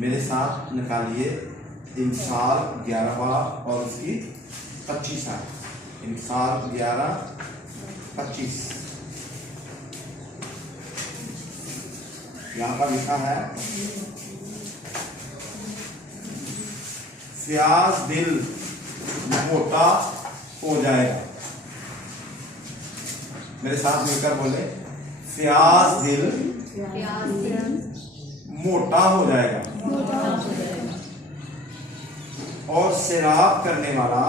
मेरे साथ निकालिए इमसाल 11वां और उसकी 25 आयत। इमसाल 11:25 यहाँ पर लिखा है, फ्याज दिल मोटा हो जाएगा। मेरे साथ मिलकर बोले, फ्याज दिल मोटा हो जाएगा और सैराब करने वाला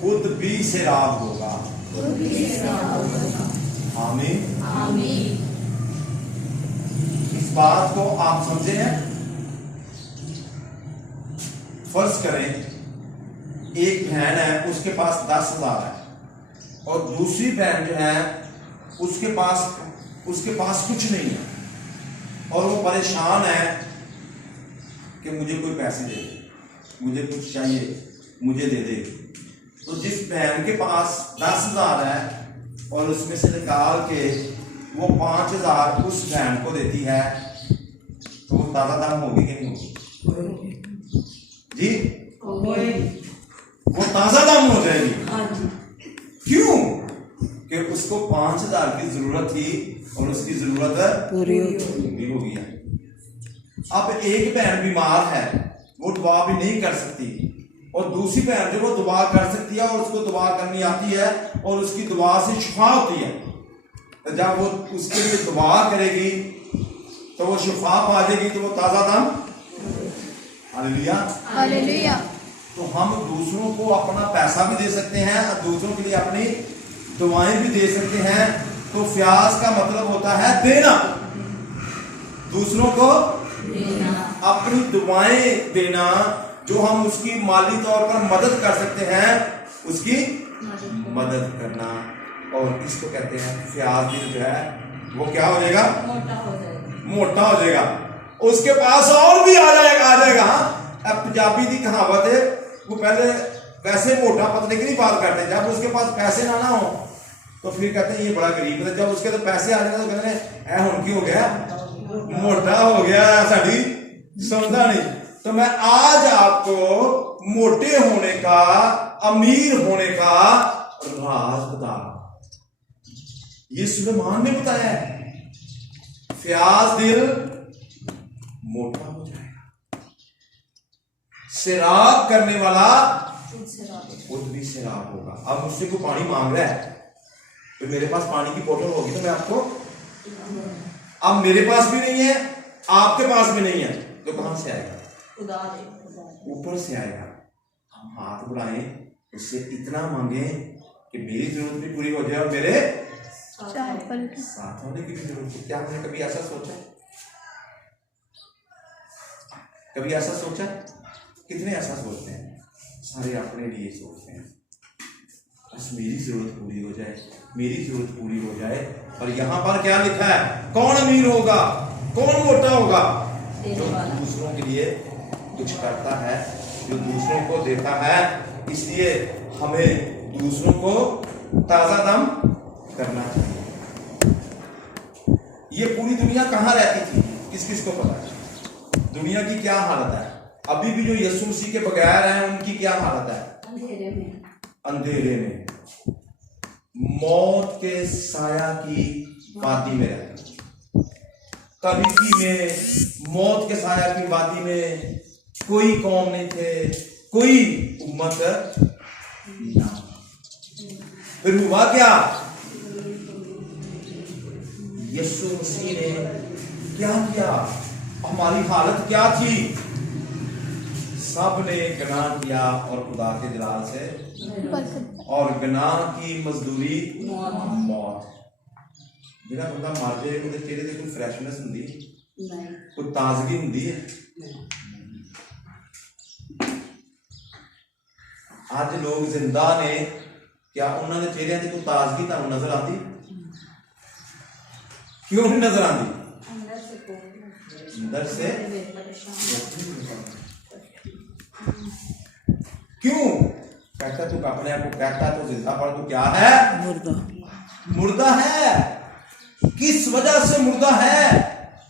खुद भी सैराब होगा। आमीन। इस बात को आप समझे हैं? फर्ज करें एक बहन है, उसके पास 10,000 है और दूसरी बहन जो है उसके पास कुछ नहीं है और वो परेशान है कि मुझे कोई पैसे दे दे, मुझे कुछ चाहिए, मुझे दे दे। तो जिस बहन के पास 10,000 है और उसमें से निकाल के वो 5,000 उस बहन को देती है, तो वो ताजा दाम होगी कि नहीं होगी जी? वो ताजा दाम हो जाएगी। क्यों? कि उसको 5,000 की जरूरत थी और उसकी जरूरत पूरी हो गई है। अब एक बहन बीमार है, वो दुआ भी नहीं कर सकती और दूसरी बहन जो वो दुआ कर सकती है और उसको दुआ करनी आती है और उसकी दुआ से शिफा होती है। तो जब वो उसके लिए दुआ करेगी तो वो शिफा पा जाएगी, तो वो ताजा दाम। हालेलुया। तो हम दूसरों को अपना पैसा भी दे सकते हैं और दूसरों के लिए अपनी दुआएं भी दे सकते हैं। तो फ्याज का मतलब होता है देना, दूसरों को अपनी दुआएं देना, जो हम उसकी माली तौर पर मदद कर सकते हैं उसकी मदद करना। और इसको कहते हैं फ्याज दिल जो है वो क्या हो जाएगा? मोटा हो जाएगा। उसके पास और भी आ जाएगा। अब पंजाबी की कहावत है, वो पहले वैसे मोटा पतले की नहीं बात करते, जब उसके पास पैसे ना हो तो फिर कहते हैं ये बड़ा गरीब है। जब उसके तो पैसे आ जाए तो कहते हैं ऐ हुण की हो गया, मोटा हो गया, साड़ी समझा नहीं। तो मैं आज आपको मोटे होने का, अमीर होने का राज बता रहा हूं। ये सुलेमान ने बताया है, फ्याज दिल मोटा हो जाएगा, शराब करने वाला खुद भी शराब होगा। अब मुझसे कोई पानी मांग रहा है तो मेरे पास पानी की बोतल होगी तो मैं आपको, अब मेरे पास भी नहीं है, आपके पास भी नहीं है, तो कहां से आएगा? ऊपर से आएगा। हम हाथ बढ़ाएं, उससे इतना मांगे कि मेरी जरूरत भी पूरी हो जाए और मेरे साथ होने की भी जरूरत है। क्या हमने कभी ऐसा सोचा? कभी ऐसा सोचा? कितने ऐसा सोचते हैं? सारे अपने लिए सोचते हैं, बस मेरी जरूरत पूरी हो जाए, मेरी जरूरत पूरी हो जाए। और यहां पर क्या लिखा है? कौन अमीर होगा, कौन मोटा होगा? जो दूसरों के लिए कुछ करता है, जो दूसरों को देता है। इसलिए हमें दूसरों को ताजा दम करना चाहिए। ये पूरी दुनिया कहां रहती थी, किस किस को पता है? दुनिया की क्या हालत है? अभी भी जो यीशु मसीह के बगैर हैं उनकी क्या हालत है? अंधेरे में, मौत के साया की वादी में रहते। कभी में मौत के साया की वादी में कोई कौम नहीं थे, कोई उम्मत ना। फिर हुआ क्या? यीशु मसीह ने क्या किया? हमारी हालत क्या थी? सब ने गुनाह किया और खुदा के जलाल से, और गुनाह की मजदूरी मौत। जिहड़ा बंदा मर जाए उहदे चेहरे ते कोई फ्रैशनेस हुंदी नहीं, कोई ताजगी हुंदी है? आज लोग जिंदा ने, क्या उन्होंने चेहरे ते कोई ताजगी तुहानूं नजर आती? क्यों नहीं नजर आती? अंदर से क्यों? कहता तू अपने आप को कहता तू जिंदा, पर तू क्या है? मुर्दा। मुर्दा है। किस वजह से मुर्दा है?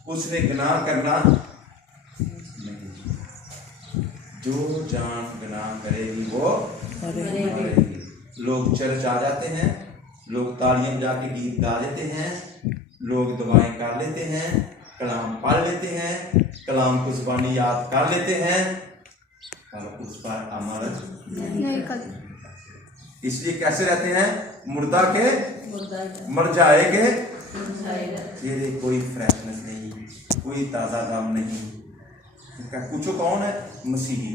उसने गुनाह करना नहीं। जो जान गुनाह करेगी वो मरेगी। लोग चर्च आ जाते हैं, लोग तालियां बजा के गीत गा लेते हैं, लोग दुआएं कर लेते हैं, कलाम पढ़ लेते हैं, कलाम को ज़ुबानी याद कर लेते हैं, पर उस पर अमल नहीं करते। इसलिए कैसे रहते हैं? मुर्दा के मर जाएंगे, तेरे कोई फ्रेशनेस नहीं, कोई ताज़ा दम नहीं। पूछो कौन है? मसीही।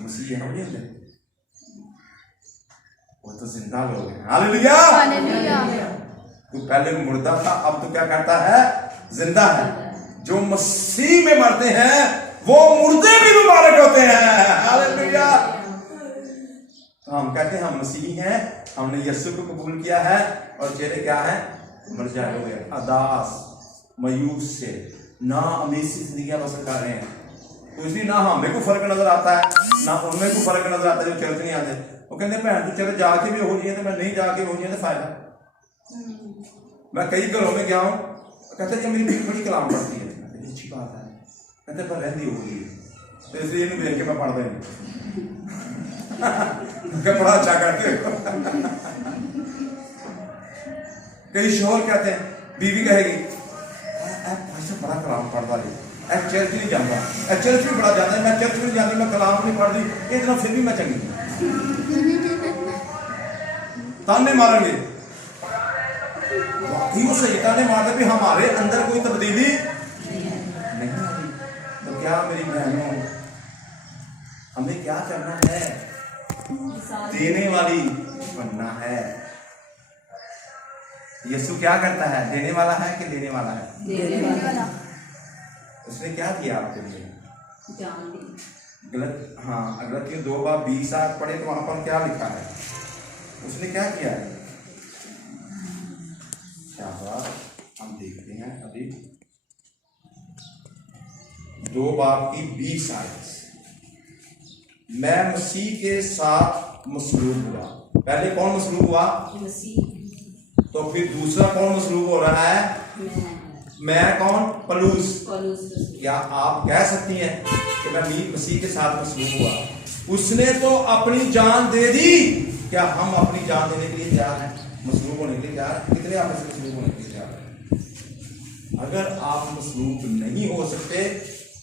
मसीही है ना मुझे, वो तो जिंदा लोग हैं। हालेलुया। तू पहले मुर्दा था, अब तो क्या करता है? जिंदा है। जो मसीह में मरते हैं वो मुर्दे भी मुबारक होते हैं। हालेलुया। तो हम कहते हैं हम मसीही हैं, हमने यीशु को कबूल किया है, और चेहरे क्या है? मर जाए हो गए, अदास मायूस से ना अमीर सी जिंदगी बसर कर रहे हैं। तो इसलिए ना हमें को फर्क नजर आता है, ना उनमें को फर्क नजर आता है जो चर्च नहीं आते। वो कहते हैं भैन तू चले जाके भी हो जाए, तो मैं नहीं जाके हो जाए तो फायदा। मैं कई घरों में गया हूँ, कहते हैं मेरी बेटी बड़ी कलाम पढ़ती है, अच्छी बात है, कहते पर रहती होगी, तो इसलिए इन्हें देख के मैं पढ़ देंगे बड़ा अच्छा करते हो। कई शोहर कहते हैं, बीवी कहेगी बड़ा कलाम पढ़ता रही, चर्च नहीं जाता, चर्च भी बड़ा जाता है, मैं चर्च नहीं जाती, मैं कलाम नहीं पढ़ती, इतना फिर भी मैं चंगी ताने मारेंगे। वो सही ताने मारते भी हमारे अंदर कोई तब्दीली नहीं आई। तो क्या मेरी बहनों, हमें क्या करना है? देने वाली बनना है। यीशु क्या करता है? देने वाला है कि लेने वाला है? देने वाला। उसने क्या किया आपके लिए? गलत, हाँ, गलतियों 2:20 पढ़े तो वहां पर क्या लिखा है? उसने क्या किया है? क्या बात हम देखते हैं अभी 2:20। मैं मसीह के साथ मसलूब हुआ। पहले कौन मसलूब हुआ? मसीह। तो फिर दूसरा कौन मसलूब हो रहा है? मैं कौन? पलूस। क्या आप कह सकती हैं कि मैं मसीह के साथ मसलूब हुआ? उसने तो अपनी जान दे दी। क्या हम अपनी जान देने के लिए तैयार हैं? मसलूब होने के लिए तैयार हैं? कितने आप मसलूब होने के लिए तैयार हैं? अगर आप मसलूब नहीं हो सकते,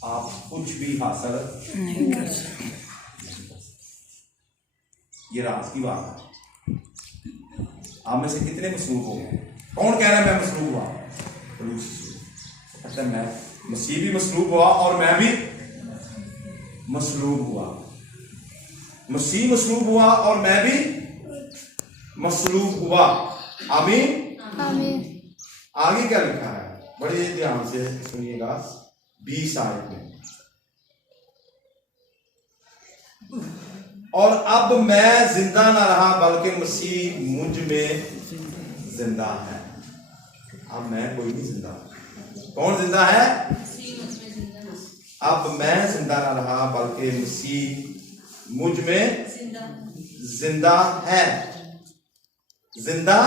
आप कुछ भी हासिल नहीं कर सकते। ये राज की बात है। आप में से कितने मसलूब हो गए? कौन कह रहा है मैं मसलूब हुआ? अच्छा, मैं मसीह भी मसलूब हुआ और मैं भी मसलूब हुआ। मसीह मसलूब हुआ और मैं भी मसलूब हुआ। आमीन। आमीन। आगे क्या लिखा है? बड़े ध्यान से सुनिएगा 20 आयत में। और अब मैं जिंदा ना रहा बल्कि मसीह मुझ में जिंदा है। अब मैं कोई नहीं जिंदा। कौन जिंदा है? अब मैं जिंदा ना रहा बल्कि मसीह मुझ में जिंदा है। जिंदा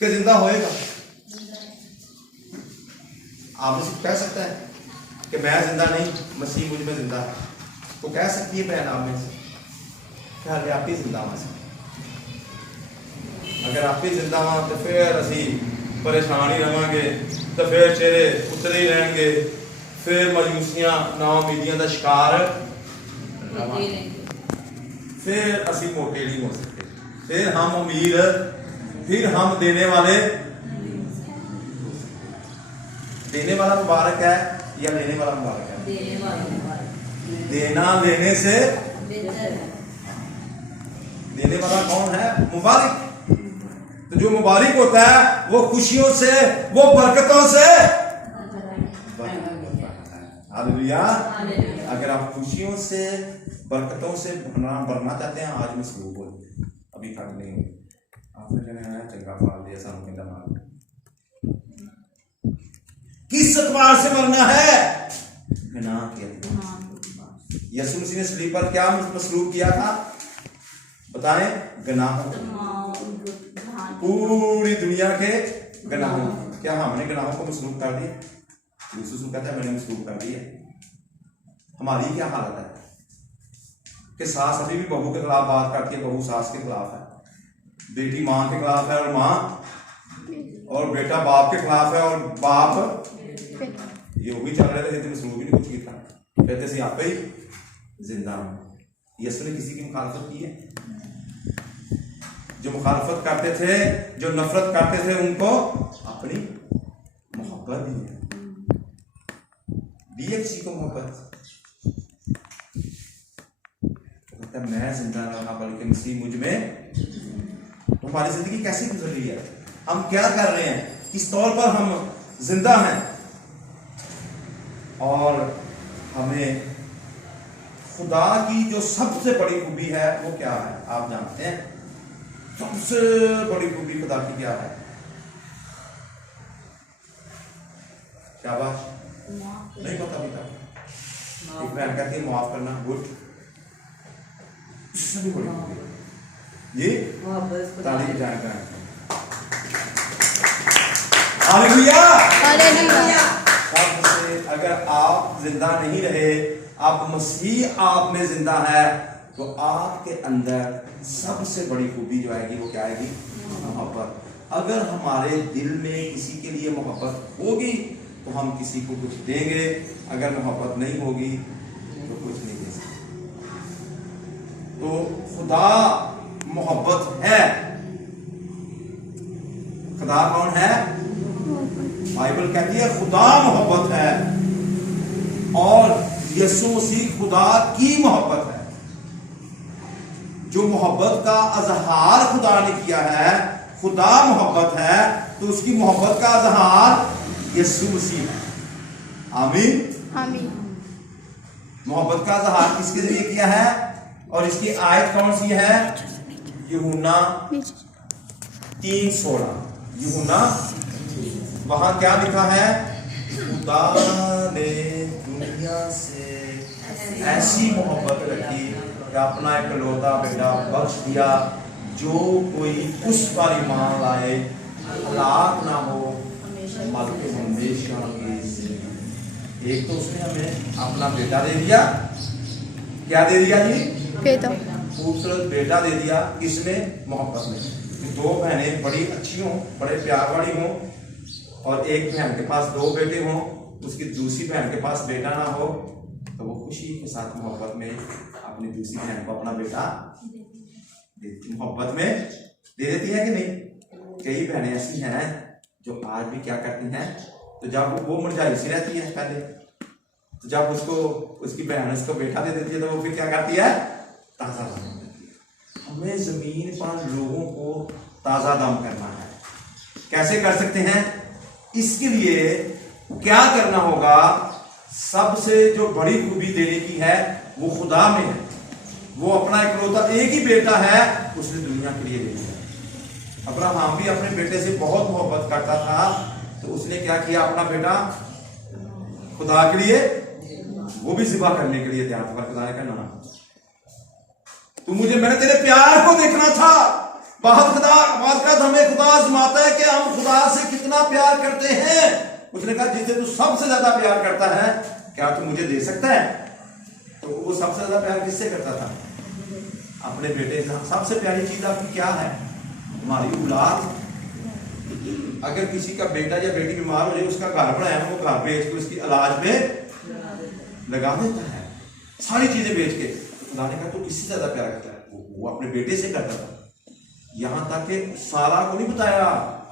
के जिंदा होएगा। आप कह सकते हैं कि मैं जिंदा नहीं, मसीह मुझ में जिंदा है, तो कह सकती है बहन आप में से क्या आप ही जिंदा हुआ? अगर आप ही जिंदा हुआ तो फिर असी परेशान ही रहेंगे, तो फिर चेहरे उतरे ही रहेंगे, फिर मायूसियां नाउमीदियां का शिकार, फिर असी मोटे नहीं हो सकते, फिर हम अमीर, फिर हम देने वाले। देने वाला मुबारक है या लेने वाला मुबारक है? देने वाला मुबारक। देना लेने से देने वाला कौन है? मुबारक। तो जो मुबारक होता है वो खुशियों से, वो बरकतों से। हालेलुया। अगर आप खुशियों से, बरकतों से भरना चाहते हैं, आज में शुरू हो, अभी तक नहीं हो, आपने कहना चंगा फाल दिया सामने मार। किस अखबार से मरना है? गुनाह के। यीशु मसीह ने सलीब पर क्या मसलूब किया था? बताएं। गुनाह। पूरी दुनिया के गनाहों, क्या हमने गनाहों को मसलूब कर दिया? यीशु कहता है मैंने मसलूब कर दिया। हमारी क्या हालत है कि सास अभी भी बहू के खिलाफ बात करती है, बहू सास के खिलाफ है, बेटी माँ के खिलाफ है और माँ और बेटा बाप के खिलाफ है और बाप ये वही चल रहे थे जितने मसलूब ही नहीं कुछ किया, कहते थे आप ही जिंदा हूं। यीशु ने किसी की मुखालफत की है? जो मुखालफत करते थे, जो नफरत करते थे, उनको अपनी मोहब्बत दी है किसी को मोहब्बत। कहता है मैं जिंदा रहा बल्कि मसीह मुझ में। तो हमारी जिंदगी कैसे गुजर रही है? हम क्या कर रहे हैं? किस तौर पर हम जिंदा हैं? और हमें खुदा की जो सबसे बड़ी खूबी है वो क्या है आप जानते हैं? सबसे बड़ी खूबी खुदा की क्या है? क्या बात नहीं पता अभी तक? एक बहन कहती है माफ करना, गुड, इससे भी बड़ी खूबी जी ताली की जानकारी। Hallelujah, hallelujah. सबसे अगर आप जिंदा नहीं रहे, आप मसीह आप में जिंदा है, तो आपके अंदर सबसे बड़ी खूबी जो आएगी वो क्या आएगी? मोहब्बत। अगर हमारे दिल में किसी के लिए मोहब्बत होगी तो हम किसी को कुछ देंगे, अगर मोहब्बत नहीं होगी तो कुछ नहीं दे सकते। तो खुदा मोहब्बत है। खुदा कौन है? बाइबल कहती है खुदा मोहब्बत है और यीशु मसीह खुदा की मोहब्बत है। जो मोहब्बत का अजहार खुदा ने किया है, खुदा मोहब्बत है, तो उसकी मोहब्बत का अजहार यीशु मसीह है। आमीन, आमीन। मोहब्बत का अजहार किसके जरिए किया है? और इसकी आयत कौन सी है? यूहन्ना 3:16। यूहन्ना, वहां क्या लिखा है? खुदा ने दुनिया से ऐसी मोहब्बत रखी कि अपना इकलौता बेटा बख्श दिया, जो कोई उस पर ईमान लाए हलाक ना हो बल्कि हमेशा की जिंदगी। एक तो उसने हमें अपना बेटा दे दिया। क्या दे दिया जी? बेटा, खूबसूरत बेटा दे दिया। किसने? मोहब्बत में। दो बहनें बड़ी अच्छी हों, बड़े प्यार वाली हों, और एक बहन के पास दो बेटे हों, उसकी दूसरी बहन के पास बेटा ना हो, तो वो खुशी के साथ मोहब्बत में अपनी दूसरी बहन को अपना बेटा मोहब्बत में दे देती है कि नहीं? कई बहनें ऐसी हैं जो आज भी क्या करती हैं, तो जब वो मुरझाई सी रहती है पहले, तो जब उसको उसकी बहन उसको बेटा दे देती है तो वो फिर क्या करती है? ताजा दम देती है। हमें जमीन पर लोगों को ताजा दम करना है। कैसे कर सकते हैं? इसके लिए क्या करना होगा? सबसे जो बड़ी खूबी देने की है वो खुदा में है। वो अपना इकलौता एक ही बेटा है, उसने दुनिया के लिए दे दिया। अब्राहम भी अपने बेटे से बहुत मोहब्बत करता था, तो उसने क्या किया? अपना बेटा खुदा के लिए, वो भी ज़िबा करने के लिए तैयार था। खुदा ने कहा ना, तू मुझे, मैंने तेरे प्यार को देखना था। बहुत हमें खुदा आजमाता है कि हम खुदा से कितना प्यार करते हैं। उसने कहा जिसे तू सबसे ज्यादा प्यार करता है, क्या तू मुझे दे सकता है? तो वो सबसे ज्यादा प्यार किससे करता था? अपने बेटे से। सबसे प्यारी चीज आपकी क्या है? हमारी औलाद। अगर किसी का बेटा या बेटी बीमार हो जाए, उसका घर बनाया, वो घर बेच के उसकी इलाज में लगा देता है, सारी चीजें बेच के। खुदा ने कहा तू किससे ज्यादा प्यार करता है? वो अपने बेटे से करता था। यहां तक कि सारा को नहीं बताया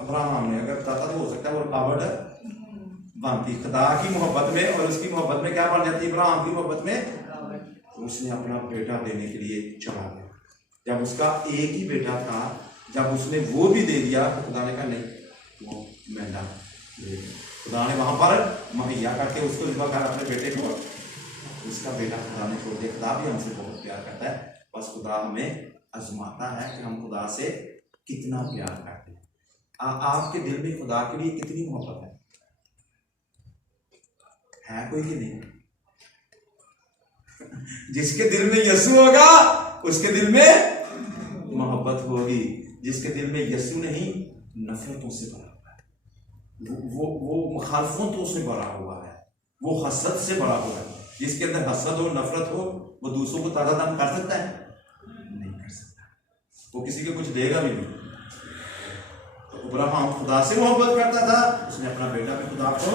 अब्राहम ने। अगर बताता तो हो सकता है वो रुकावट बनती खुदा की मोहब्बत में, और उसकी मोहब्बत में क्या बन जाती? इब्राहिम की मोहब्बत में तो उसने अपना बेटा देने के लिए चला गया। जब उसका एक ही बेटा था, जब उसने वो भी दे दिया, तो खुदा ने कहा नहीं, वो महंगा। खुदा ने वहां पर मुहैया करके उसको ज़िबा कर अपने बेटे को, उसका बेटा खुदा ने छोड़ दिया। खुदा भी हमसे बहुत प्यार करता है, बस खुदा हमें आजमाता है कि हम खुदा से कितना प्यार करते हैं। आपके दिल में खुदा के लिए कितनी मोहब्बत है कोई कि नहीं? जिसके दिल में यीशु होगा उसके दिल में मोहब्बत होगी। जिसके दिल में यीशु नहीं, नफरतों से भरा हुआ है। वो मुखालफतों से भरा हुआ है, वो हसद से भरा हुआ है। जिसके अंदर हसद हो, नफरत हो, वो दूसरों को ताज़ा दाम कर सकता है? नहीं कर सकता। वो किसी को कुछ देगा भी नहीं। तो अब्राहम खुदा से मोहब्बत करता था, उसने अपना बेटा भी खुदा को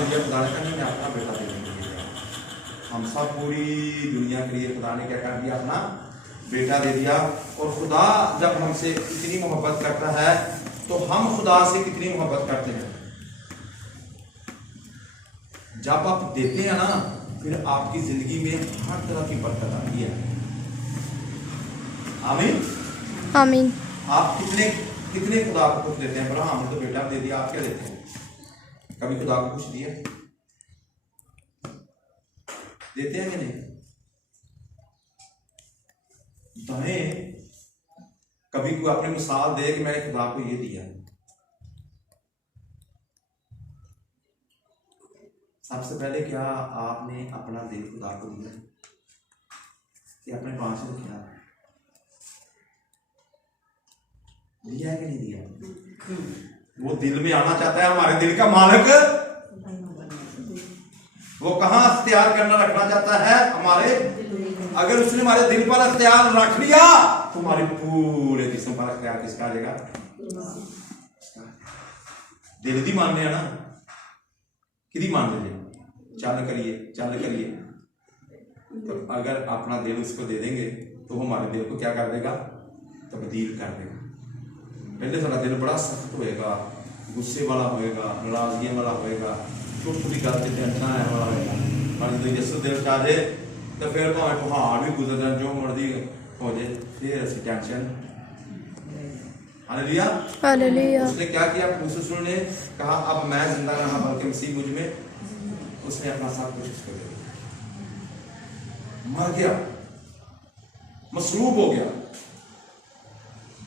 दिया। खुदा ने कहा मैं अपना बेटा दे दिया। हम सब पूरी दुनिया के लिए खुदा ने क्या कर दिया? अपना बेटा दे दिया। और खुदा जब हमसे इतनी मोहब्बत करता है तो हम खुदा से कितनी मोहब्बत करते हैं? जब आप देते हैं ना, फिर आपकी जिंदगी में हर तरह की बरकत आती है। आमीन आमीन। आप कितने खुदा को कुछ देते हैं? अब्राहम ने तो बेटा दे दिया, आप क्या देते हैं? कभी खुदा को कुछ दिया? देते हैं कि नहीं? दाएं कभी कोई अपनी मिसाल दे कि मैंने खुदा को ये दिया। सबसे पहले क्या आपने अपना दिल खुदा को दिया कि अपने पास से रखा? दिया है कि नहीं दिया? वो दिल में आना चाहता है, हमारे दिल का मालिक। वो कहां अख्तियार करना रखना चाहता है? हमारे। अगर उसने हमारे दिल पर अख्तियार रख लिया तो हमारे पूरे जिस्म पर अख्तियार किसका आ जाएगा? दिल दी मानने है ना, कि मान ले चल करिए। तो अगर अपना दिल उसको दे देंगे तो हमारे दिल को क्या कर देगा? तब्दील कर देगा। पहले सारा दिल बड़ा सख्त होएगा, गुस्से वाला होएगा, नाराजगी वाला होएगा, छोटी छोटी गल से टेंशन आने वाला होएगा। पर जो यीशु दिल चाह जाए तो फिर तो पहाड़ भी गुजर जाए, जो मर्जी हो जाए, फिर ऐसी टेंशन। Hallelujah hallelujah. उसने क्या किया? यीशु ने कहा अब मैं जिंदा रहा बल्कि मसीह मुझ में। उसने अपना सब कुछ उसको दे दिया, मर गया, मसलूब हो गया।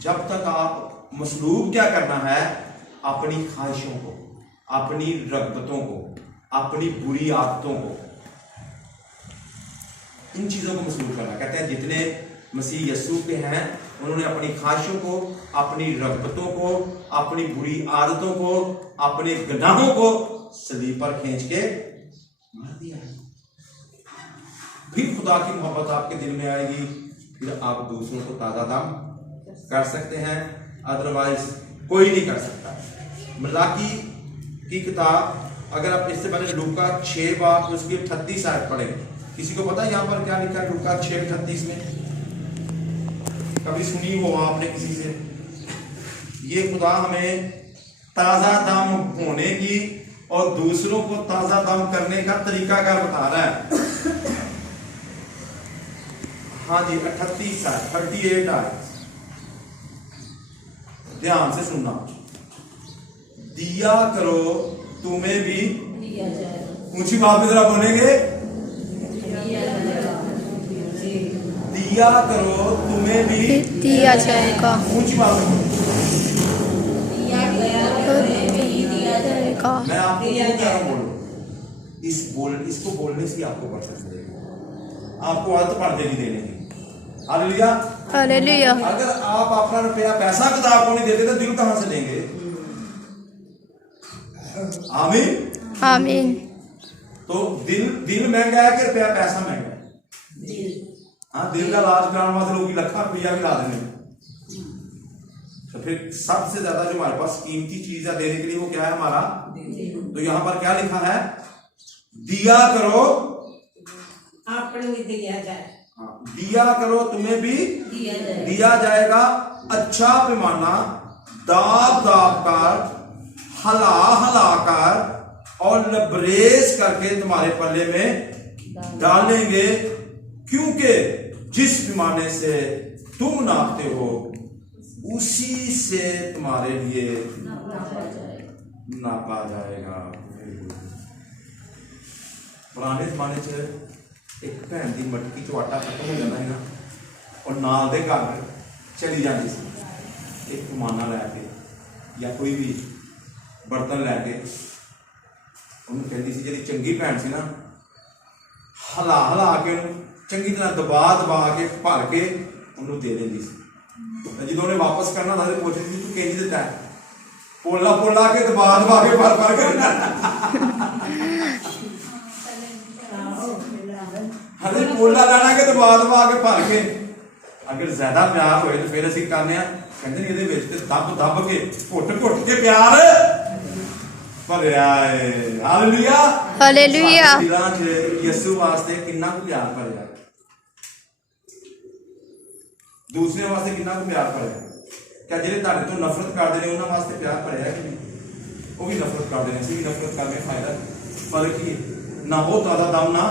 जब तक आप मसलूब क्या करना है? अपनी ख्वाहिशों को, अपनी रगबतों को, अपनी बुरी आदतों को, इन चीजों को मसलूब करना। कहते हैं जितने मसीह यीशु के हैं उन्होंने अपनी ख्वाहिशों को, अपनी रगबतों को, अपनी बुरी आदतों को, अपने गुनाहों को सलीब पर खींच के मार दिया है। फिर खुदा की मोहब्बत आपके दिल में आएगी, फिर आप दूसरों को ताजा दाम कर सकते हैं, अदरवाइज कोई नहीं कर सकता। मलाकी की किताब अगर आप इससे पहले लूका 6 बाब उसकी 38 आयत पढ़ेंगे। किसी को पता है यहाँ पर क्या लिखा है लूका 6:38 में? कभी सुनी हो आपने किसी से? ये खुदा हमें ताजा दाम होने की और दूसरों को ताजा दाम करने का तरीका क्या बता रहा है। हाँ जी 38 आयत, ध्यान से सुनना। दिया करो तुम्हें भी दिया जाएगा। ऊंची बात में जरा बोलेंगे, दिया करो तुम्हें भी दिया जाएगा। ऊंची बात में मैं आपको क्या बोलूं? इसको बोलने से आपको बरकत मिलेगी, आपको आदत पड़ जाएगी देने की। Hallelujah hallelujah. अगर आप अपना रुपया पैसा किताब को नहीं देते तो दिल कहां से लेंगे? आमीन आमीन। तो दिल महंगा है कि रुपया पैसा महंगा है? हाँ, दिल का इलाज कराने वास्ते लोग लाखों रुपया भी ला देंगे। तो फिर सबसे ज्यादा जो हमारे पास कीमती चीज है देने के लिए वो क्या है? हमारा। तो यहाँ पर क्या लिखा है? दिया करो आपने भी दिया जाए। हाँ, दिया करो तुम्हें भी दिया जाएगा। अच्छा पैमाना दाब कर, हला कर और लबरेज करके तुम्हारे पल्ले में डालेंगे, क्योंकि जिस पैमाने से तुम नापते हो उसी से तुम्हारे लिए नापा जाएगा। पुराने जमाने च एक भैन की मटकी चो आटा खत्म हो जाता है ना, और नाल दे घर चली जाती सी एक पैमाना लैके या कोई भी बर्तन लैके, उन्होंने कहती सी जी चंगी भैन से ना हला के चंगी तरह दबा के भर के उन्होंने दे देंगी सी। जो उन्हें वापस करना था पूछती थी तू कहीं देता है, पोला पोला के दबा दबा के भर भर के हमें पोला लाना के दबा दबा के भर के अगर ज्यादा प्यार होए तो फिर ਅਸੀਂ ਕਰਨੇ ਆ ਕਹਿੰਦੇ ਨੇ ਇਹਦੇ ਵਿੱਚ ਤੇ ਦੱਬ ਦੱਬ ਕੇ ਘੁੱਟ ਘੁੱਟ ਕੇ ਪਿਆਰ ਭਰਿਆ ਏ ਹਾਲੇਲੂਇਆ हालेलुया ਦਿਲਾਂ 'ਚ ਯਿਸੂ ਵਾਸਤੇ ਕਿੰਨਾ ਕੁ ਪਿਆਰ ਭਰਿਆ ਦੂਸਰੇ ਵਾਸਤੇ ਕਿੰਨਾ ਕੁ ਪਿਆਰ ਭਰਿਆ ਕਿ ਜਿਹੜੇ ਤੁਹਾਡੇ ਤੋਂ ਨਫ਼ਰਤ ਕਰਦੇ ਨੇ ਉਹਨਾਂ ਵਾਸਤੇ ਪਿਆਰ ਭਰਿਆ ਕਿ ਨਹੀਂ ਉਹ ਵੀ ਨਫ਼ਰਤ ਕਰਦੇ ਨੇ ਅਸੀਂ ਵੀ ਨਫ਼ਰਤ ਕਰਕੇ ਫਾਇਦਾ ਫਰਕ ਹੀ ਨਾ ਉਹ ਜ਼ਿਆਦਾ ਦਮ ਨਾ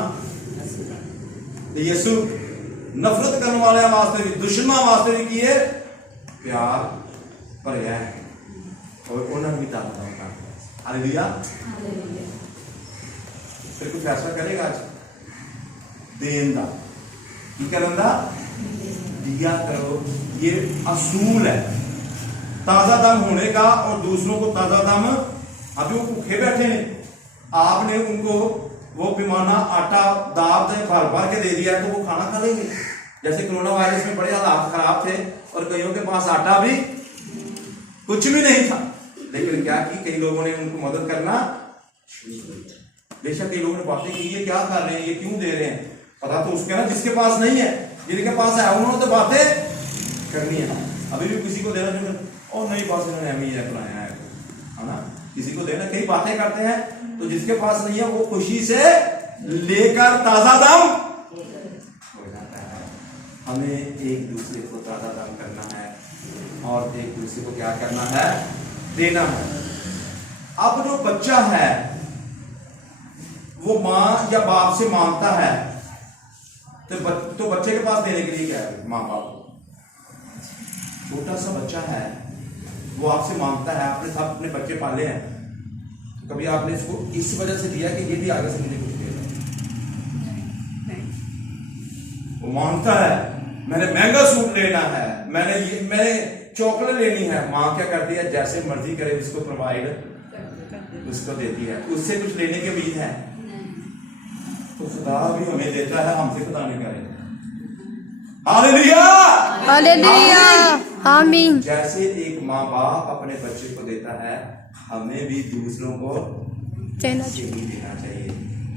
ਤੇ ਯਿਸੂ नफरत करने वाले वास्ते भी दुश्मन वास्ते भी किए प्यार भरिया है और उन्होंने भी दान करना हालेलुया फिर कोई फैसला करेगा आज देन दा की करन दा दिया करो ये असूल है ताजा दम होने का और दूसरों को ताजा दम अभी वो भूखे बैठे हैं आपने उनको वो पैमाना आटा दाल से भर भर के दे दिया तो वो खाना खा लेंगे जैसे कोरोना वायरस में बड़े हालात खराब थे और कईयों के पास आटा भी कुछ भी नहीं था लेकिन क्या की कई लोगों ने उनको मदद करना बेशक कई लोगों ने बातें की ये क्या कर रहे हैं ये क्यों दे रहे हैं पता तो उसके ना जिसके पास नहीं है जिनके पास है उन्होंने तो बातें करनी है अभी भी किसी को देना चाहिए और नहीं पास इन्होंने हमें ये अपनाया है ना किसी को देना कई बातें करते हैं तो जिसके पास नहीं है वो खुशी से लेकर ताजा दम हो जाता है हमें एक दूसरे को ताजा दम करना है और एक दूसरे को क्या करना है देना है अब जो बच्चा है वो माँ या बाप से मांगता है तो बच्चे के पास देने के लिए क्या है माँ बाप छोटा सा बच्चा है वो आपसे मांगता है आपने सब अपने बच्चे पाले हैं तो कभी आपने इसको इस वजह से दिया कि ये भी आगे से मुझे कुछ देगा वो मांगता है मैंने महंगा सूट लेना है मैंने चॉकलेट लेनी है माँ क्या करती है जैसे मर्जी करे उसको प्रोवाइड उसको देती है उससे कुछ लेने की उम्मीद है तो खुदा भी हमें देता है हमसे खुदा नहीं करे हालेलुया हालेलुया आमीन जैसे एक माँ बाप अपने बच्चे को देता है हमें भी दूसरों को देना देना चाहिए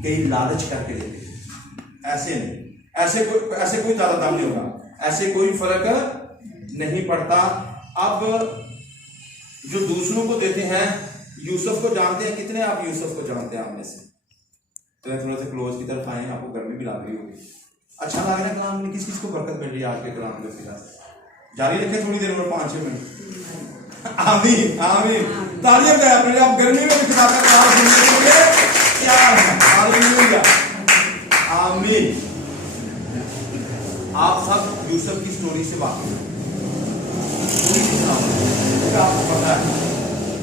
कई लालच करके देते ऐसे नहीं ऐसे कोई ज्यादा दाम नहीं होगा ऐसे कोई फर्क नहीं पड़ता अब जो दूसरों को देते हैं यूसुफ को जानते हैं कितने आप यूसुफ को जानते हैं आप में से तो थोड़ा सा क्लोज की तरफ आए आपको गर्मी भी लग रही होगी अच्छा लग रहा है कलाम में किस किस को बरकत मिल रही है आपके कलाम के फिलहाल जारी रखें थोड़ी देर में 5-6 मिनट आमीन आमीन तालियां बजाएं अपने लिए आप गर्मी में भी खुदा का कलाम सुनने के लिए तैयार हैं हालेलुया आमीन आप सब यूसुफ की स्टोरी से वाकिफ हैं आपको पता है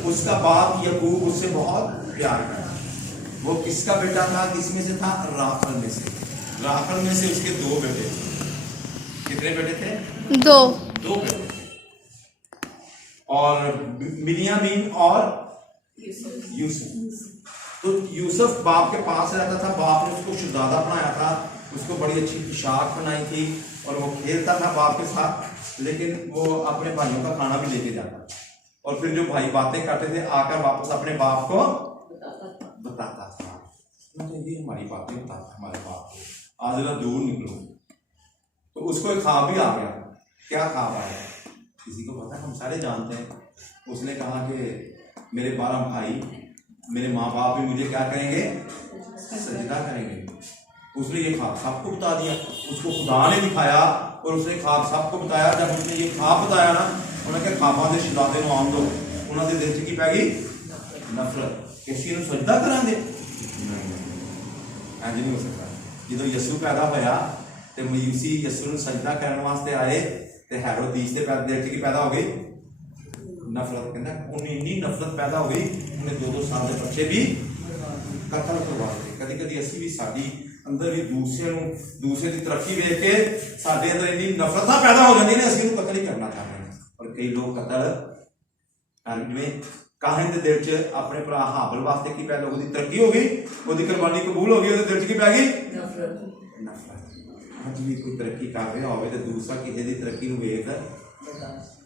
उसका बाप याकूब उससे बहुत प्यार करता वो किसका बेटा था किसमें से था राखल में से उसके 2 बेटे कितने बेटे थे 2 बेटे और बिन्यामीन और यूसुफ तो यूसुफ बाप के पास रहता था बाप ने उसको शहजादा बनाया था उसको बड़ी अच्छी पोशाक बनाई थी और वो खेलता था बाप के साथ लेकिन वो अपने भाइयों का खाना भी लेके जाता और फिर जो भाई बातें करते थे आकर वापस अपने बाप को बताता था ये हमारी बातें बताता हमारे बाप को आज जरा दूर निकलो तो उसको एक ख्वाब भी आ गया क्या ख्वाब आया किसी को पता हम सारे जानते हैं उसने कहा कि मेरे 12 भाई मेरे माँ बाप भी मुझे क्या करेंगे सजदा करेंगे उसने ये ख्वाब सबको बता दिया उसको खुदा ने दिखाया और उसने ख्वाब सबको बताया जब उसने ये ख्वाब बताया ना उन्होंने क्या ख्वाबा के शहजादे को आम दो उन्होंने दिल च की पै गई नफरत किसी ने सजदा करांगे इंज नहीं हो सकता जो यसू पैदा होया तो मयूसी यसू ने सजदा करने वास्ते आए तो हेरोदीस के दिल च की पैदा हो गई नफरत कहना उन्हें इन्नी नफरत पैदा हो गई उन्हें 2-2 साल के बच्चे भी कतल करवा दिए कभी कभी असी भी साड़ी अंदर भी दूसरे की तरक्की वेख के साडे अंदर इन्नी नफरत पैदा हो जाती है असं कतल ही करना चाहते हैं और कई लोग कतल में काहिन के दिल च अपने भरा हाबल वास्ते की पैदा उसकी तरक्की हो गई उसकी कुर्बानी कबूल हो गई उसके दिल च की पै गई नफरत अज भी कोई तरक्की कर रहा हो तो दूसरा किसी की तरक्की वेख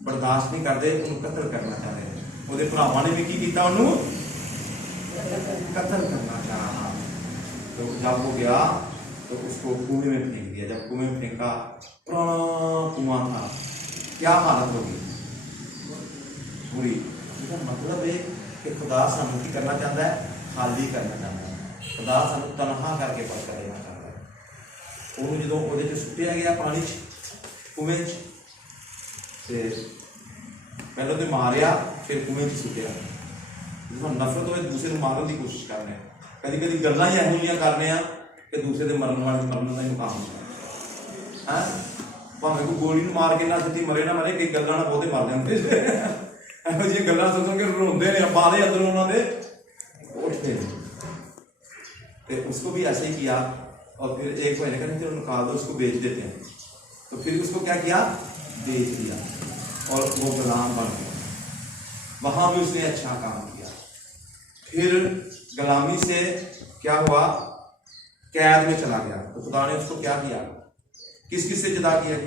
बर्दाश्त नहीं करते उन्हें कतल करना चाह रहे हैं ਉਹਦੇ ਭਰਾਵਾਂ ਨੇ ਵੀ ਕੀ ਕੀਤਾ ਉਹਨੂੰ कत्ल करना चाहा। तो जब वो गया तो उसको कुएं में फेंक दिया। जब कुएं में फेंका, पुराना कुआं था, क्या हालत होगी बुरी। इसका मतलब है कि खुदा सानू की करना चाहता है, खाली करना चाहता है। खुदा सानू तनहा करके पर करना चाहता है। ਉਹਨੂੰ ਜਦੋਂ ਉਹਦੇ ਚ ਸੁੱਟਿਆ ਗਿਆ ਪਾਣੀ ਚ ਕੁएं ਚ ਤੇ ਪਹਿਲਾਂ ਤੇ ਮਾਰਿਆ ਫਿਰ ਕੁएं ਚ ਸੁੱਟਿਆ। ਜਦੋਂ ਨਫ਼ਰਤ ਹੋਵੇ ਦੂਸਰੇ ਨੂੰ ਮਾਰਨ ਦੀ ਕੋਸ਼ਿਸ਼ ਕਰਨੇ ਕਦੀ ਕਦੀ ਗੱਲਾਂ ਹੀ ਇਹੋ ਜਿਹੀਆਂ ਕਰਨੇ ਆ ਕਿ ਦੂਸਰੇ ਦੇ ਮਰਨ ਵਾਲੇ ਮਰਨ ਦਾ ਹੀ ਮੁਕਾਮ ਹੁੰਦਾ ਹੈ। ਭਾਵੇਂ ਕੋਈ ਗੋਲੀ ਨੂੰ ਮਾਰ ਕੇ ਨਾ ਸਿੱਧੀ ਮਰੇ ਨਾ ਮਰੇ, ਕਈ ਗੱਲਾਂ ਨਾਲ ਬਹੁਤੇ ਮਰ ਜਾਂਦੇ ਇਹੋ ਜਿਹੀਆਂ ਗੱਲਾਂ ਸੁਣ ਕੇ ਰੋਂਦੇ ਨੇ ਬਾਲੇ ਅੰਦਰੋਂ ਉਹਨਾਂ ਦੇ ਉੱਠਦੇ ਨੇ। तो उसको भी ऐसे ही किया और फिर एक महीने का नहीं निकाल दो, उसको बेच देते हैं। तो फिर उसको क्या किया, बेच दिया और वो गुलाम बन गया। वहाँ भी उसने अच्छा काम किया। फिर गुलामी से क्या हुआ, कैद में चला गया। तो खुदा ने उसको क्या किया, किस किस से जुदा किया,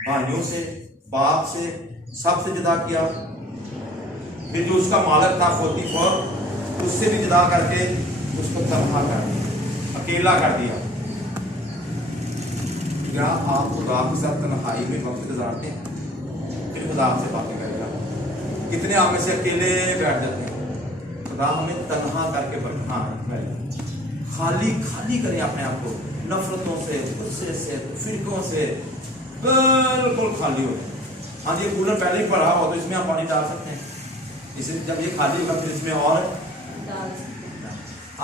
भाइयों से, बाप से, सबसे जुदा किया। फिर जो उसका मालिक था पोतीफर, उससे भी जुदा करके उसको तनहा कर दिया, अकेला कर दिया। क्या आप खुदा के साथ तन्हाई में वक्त गुजारते हैं, फिर खुदा आपसे बातें करेगा। कितने आप में से अकेले बैठ जाते हैं, खुदा हमें तन्हा करके हाँ खाली खाली करें अपने आप को, नफरतों से, गुस्से से, फिरकों से बिल्कुल खाली हो। हाँ जी, कूलर पहले ही भरा हो तो इसमें आप पानी डाल सकते हैं। इसे जब ये खाली होगा फिर इसमें और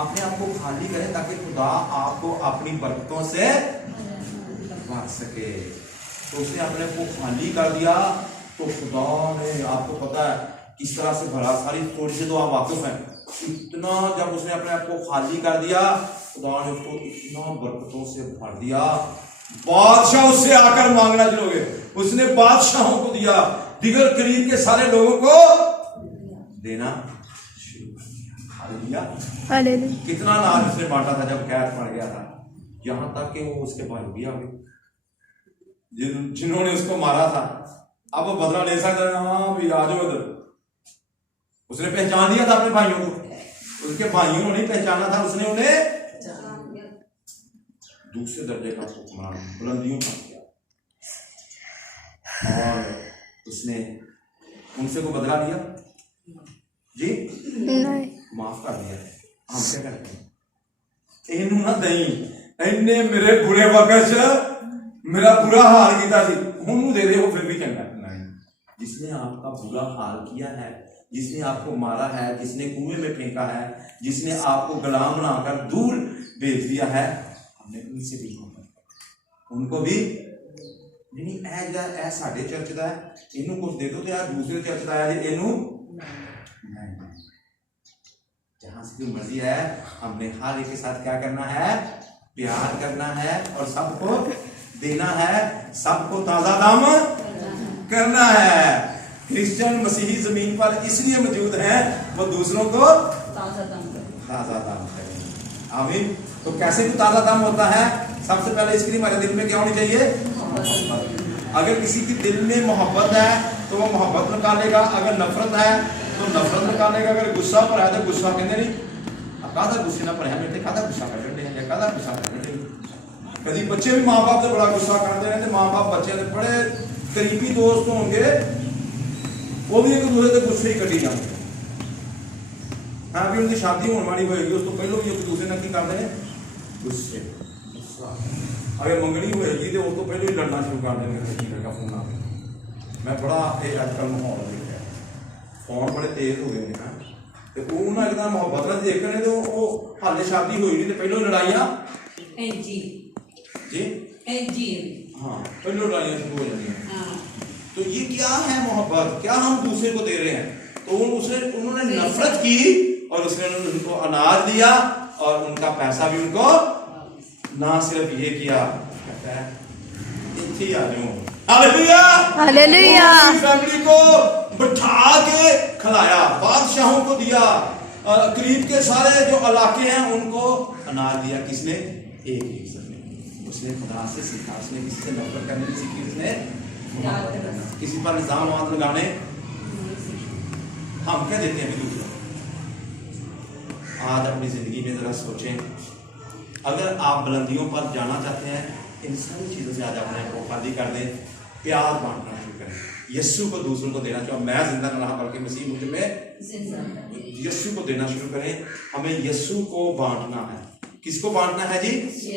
अपने आप को खाली करें ताकि खुदा आपको अपनी बरकतों से भर सके। तो उसने अपने को खाली कर दिया तो खुदा ने, आपको पता है किस तरह से भरा, सारी थोड़ी से तो आप वाकिफ हैं। इतना जब उसने अपने आप को खाली कर दिया, खुदा ने उसको इतना बरकतों से भर दिया, बादशाह उससे आकर मांगना शुरू हो गए। उसने बादशाहों को दिया, दिगर करीब के सारे लोगों को देना शुरू कर दिया। हालेलुया। कितना अनाज उसने बांटा था जब कैद पड़ गया था, यहां तक कि वो उसके भाई भी आ गए जिन्होंने उसको मारा था। अब वो बदला ले सकता है, हाँ भी आ जाओ इधर। उसने पहचान लिया था अपने भाइयों को, उसके भाइयों ने नहीं पहचाना था, उसने उन्हें दूसरे दर्जे का हुक्मरान बुलंदियों का किया और उसने उनसे को बदला लिया जी, नहीं माफ कर दिया। हम क्या करते हैं, इनू ना दई, इन्ने मेरे बुरे वक्त मेरा बुरा हाल किया सी, हुनू दे दे, वो फिर भी चंगा नहीं। जिसने आपका बुरा हाल किया है, जिसने आपको मारा है, जिसने कुएं में फेंका है, जिसने आपको गुलाम बनाकर दूर भेज दिया है, हमने उनसे भी उनको भी नहीं ऐ साडे चर्च दा है, इनू कुछ दे दो, तो यार दूसरे चर्च दा है इनू जहां से जो मर्जी है, हमने हर एक के साथ क्या करना है, प्यार करना है और सबको देना है, सबको ताजा दाम करना है। क्रिश्चियन मसीही जमीन पर इसलिए मौजूद हैं, वो दूसरों को ताजा दाम करें। आमीन। तो कैसे भी ताजा दाम होता है, सबसे पहले इसके लिए हमारे दिल में क्या होनी चाहिए, अगर किसी के दिल में मोहब्बत है तो वो मोहब्बत निकालेगा, अगर नफरत है तो नफरत निकालेगा, अगर गुस्सा पर है तो गुस्सा कहते नहीं कादा गुस्से ना पर है बेटे कादा गुस्सा कर रहे हैं या कादा गुस्सा कर रहे हैं। कभी बच्चे भी माँ बाप से बड़ा गुस्सा करते हैं, माँ बाप बच्चे से बड़े करीबी दोस्त होंगे, वो भी एक दूसरे से गुस्से ही कटी जाते हैं। हाँ भी उनकी शादी होने वाली होगी, उस तो पहले भी एक दूसरे ने की करते हैं गुस्से, अगर मंगनी होगी तो उस तो पहले ही लड़ना शुरू कर देंगे का फोन आ। मैं बड़ा आजकल माहौल देख रहा, फोन बड़े तेज हो गए हैं तो उन्होंने एकदम मोहब्बत ना देख रहे तो वो हाले शादी हुई नहीं तो पहले लड़ाइयाँ जी हाँ पहले लड़ाइयाँ शुरू हो जाती हैं। तो ये क्या है मोहब्बत, क्या हम दूसरे को दे रहे हैं। तो उन्होंने नफरत की और उसने उनको अनाज दिया और उनका पैसा भी उनको ना सिर्फ ये किया, कहता है इतनी आ जाओ, हालेलुया हालेलुया, फैमिली को बिठा के खिलाया, बादशाहों को दिया, करीब के सारे जो इलाके हैं उनको अनाज दिया। किसने, एक उसने खुदा से सीखा, उसने किसी से नफरत करने की सीखी, उसने किसी पर इल्जाम लगाने हम क्या देते हैं अभी दूसरों को? आज अपनी जिंदगी में जरा सोचें, अगर आप बुलंदियों पर जाना चाहते हैं, इन सारी चीज़ों से आज अपने को खाली कर दें, प्यार बांटना शुरू करें, यीशु को दूसरों को देना। जो मैं जिंदा न रहा बल्कि मसीह मुझ में, यीशु को देना शुरू करें। हमें यीशु को बांटना है। किसको बांटना है जी?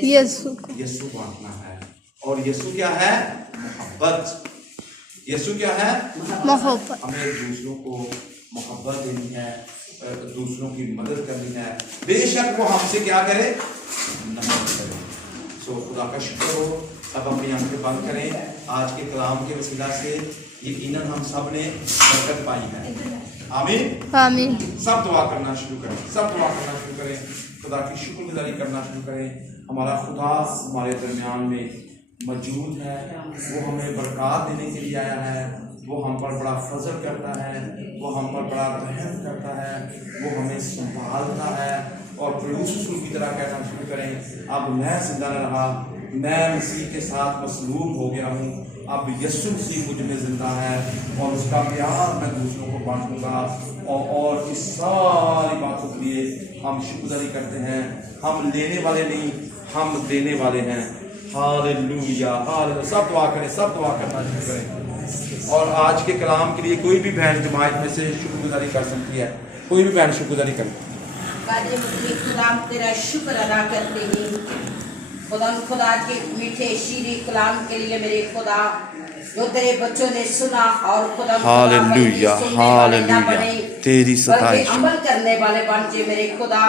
यीशु को। यीशु बांटना है। और यीशु क्या है? मोहब्बत। यीशु क्या है? मोहब्बत। हमें दूसरों को मोहब्बत देनी है, दूसरों की मदद करनी है, बेशक वो हमसे क्या करे, नफरत करे। सो खुदा का शुक्र हो। अब अपनी आंखें बंद करें। आज के कलाम के वसीला से यकीनन हम सब ने बरकत पाई है। आमीन आमीन। सब दुआ करना शुरू करें, सब दुआ करना शुरू करें, खुदा की शुक्रगुजारी करना शुरू करें। हमारा खुदा हमारे दरमियान में मौजूद है, वो हमें बरकत देने के लिए आया है, वो हम पर बड़ा फजल करता है, वो हम पर बड़ा रहम करता है, वो हमें संभालता है। और पलूस रसूल की तरह कहना शुरू करें, अब मैं जिंदा न रहा, मैं मसीह के साथ मसलूब हो गया हूँ, अब यीशु मसीह मुझ में जिंदा है और उसका प्यार मैं दूसरों को बांटूंगा। और इस सारी बातों के लिए हम शुक्रगुजारी करते हैं। हम लेने वाले नहीं, हम देने वाले हैं। Hallelujah, hallelujah. सब दुआ करें, सब दुआ करना शुरू करें। और आज के कलाम के लिए कोई भी बहन जमात में से शुक्रगुजारी कर सकती है, कोई भी बहन शुक्रगुजारी करे। खुदा तेरा शुक्र अदा करते हैं खुदा के मीठे शीरी कलाम के लिए मेरे खुदा, जो तेरे बच्चों ने सुना और खुदा हालेलुया, हालेलुया, तेरी सताइश अमल करने वाले बन जाए मेरे खुदा,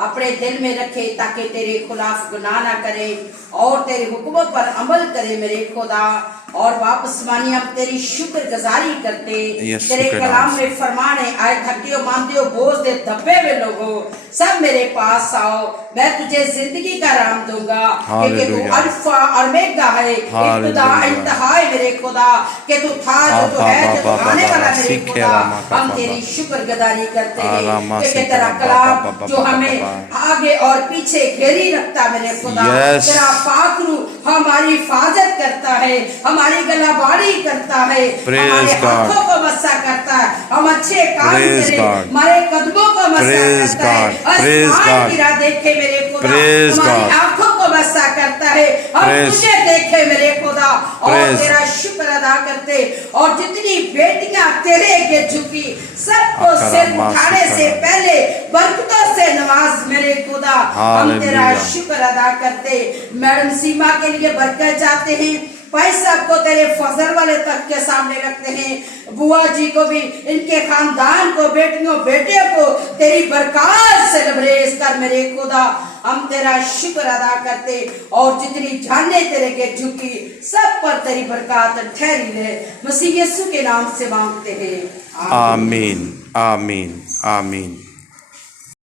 अपने दिल में रखे ताकि तेरे खिलाफ गुनाह ना करे और तेरे हुक्मों पर अमल करे मेरे खुदा। और वापस मानी हम तेरी शुक्र गुजारी करते। तेरे कलाम में फरमाने आए, थके हो मानते हो बोझ दे दबे हुए लोगों, सब मेरे पास आओ, मैं तुझे जिंदगी का आराम दूंगा, क्योंकि तू अल्फा और ओमेगा है, इब्तिदा इंतहा है मेरे खुदा, कि तू था जो तू है जो तू आने वाला मेरे खुदा। हम तेरी शुक्र गुजारी करते हैं क्योंकि तेरा कलाम जो हमें आगे और पीछे घेरी रखता मेरे खुदा, तेरा पाक रूह हमारी हिफाजत करता है, हमारी गलाबारी करता है, हमारे हाथों को मस्सा करता है, हम अच्छे काम करें, हमारे कदमों को मस्सा करता है, आसमान की राह देखे मेरे खुदा, हमारी आंखों को मस्सा करता है, हम तुझे देखे मेरे खुदा और तेरा शुक्र अदा करते। और जितनी बेटियां तेरे आगे झुकी, सबको सिर उठाने से पहले बरकतों से नवाज मेरे खुदा, हम तेरा शुक्र अदा करते। मैडम सीमा के लिए बरकत जाते हैं, भाई साहब को तेरे फजल वाले तक के सामने रखते हैं, बुआ जी को भी, इनके खानदान को, बेटियों बेटे को तेरी बरकत से लबरेज कर मेरे खुदा। हम तेरा शुक्र अदा करते और जितनी जाने तेरे के झुकी, सब पर तेरी बरकत ठहरी रहे, मसीह यीशु के नाम से मांगते हैं। आमीन, आमीन, आमीन।